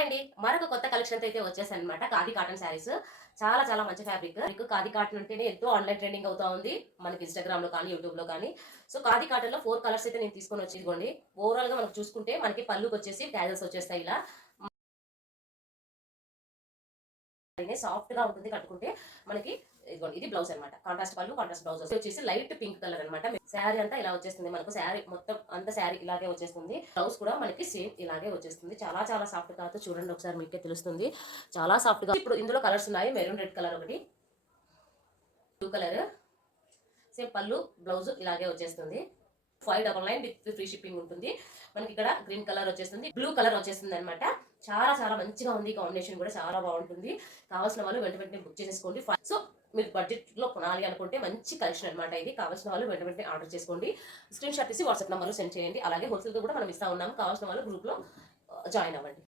Hi అండి. మరొక కొత్త కలెక్షన్‌తో అయితే వచ్చేసానన్నమాట. ఖాదీ కాటన్ శారీస్. చాలా చాలా మంచి ఫ్యాబ్రిక్. మీకు ఖాదీ కాటన్ అంటేనే ఎంతో ఆన్‌లైన్ ట్రెండింగ్ అవుతా ఉంది. మనకి ఇన్‌స్టాగ్రామ్‌లో కానీ, యూట్యూబ్‌లో కానీ. సో, ఖాదీ కాటన్‌లో 4 కలర్స్ అయితే నేను తీసుకొని వచ్చి ఇదిగోండి. ఓవరాల్‌గా మనం చూసుకుంటే మనకి పళ్ళుకొచ్చేసి టాజెల్స్ వచ్చేస్తాయి ఇలా. సాఫ్ట్‌గా ఉంటుంది కట్టుకుంటే. మనకి ఇదిగోండి ఇది బ్లౌజ్ అన్నమాట. కాంట్రాస్ట్ పళ్ళు, కాంట్రాస్ట్ బ్లౌజ్ వచ్చేసి లైట్ పింక్ కలర్ అన్నమాట. శారీ అంతా ఇలా వచ్చేస్తుంది. మనకు శారీ మొత్తం అంతా శారీ ఇలాగే వచ్చేస్తుంది. బ్లౌజ్ కూడా మనకి సేమ్ ఇలాగే వచ్చేస్తుంది. చాలా చాలా సాఫ్ట్ క్లాత్ చూడండి ఒకసారి మీకే తెలుస్తుంది. చాలా సాఫ్ట్‌గా ఇప్పుడు ఇందులో కలర్స్ ఉన్నాయి. మెరూన్ రెడ్ కలర్ ఒకటి, బ్లూ కలర్, సేమ్ పళ్ళు, బ్లౌజ్ ఇలాగే వచ్చేస్తుంది. 599 విత్ ఫ్రీ షిప్పింగ్ ఉంటుంది. మనకి ఇక్కడ గ్రీన్ కలర్ వచ్చేస్తుంది, బ్లూ కలర్ వచ్చేస్తుంది అనమాట. చాలా చాలా మంచిగా ఉంది. కాంబినేషన్ కూడా చాలా బాగుంటుంది. కావాల్సిన వాళ్ళు వెంట వెంటనే బుక్ చేసేసుకోండి. సో మీరు బడ్జెట్ లో కొనాలి అనుకుంటే మంచి కలెక్షన్ అనమాట ఇది. కావాల్సిన వాళ్ళు వెంట వెంటనే ఆర్డర్ చేసుకోండి. స్క్రీన్ షాట్ తీసి వాట్సాప్ నంబర్లో సెండ్ చేయండి. అలాగే హోల్సేల్ కూడా మనం ఇస్తా ఉన్నాము. కావాల్సిన వాళ్ళు గ్రూప్ లో జాయిన్ అవ్వండి.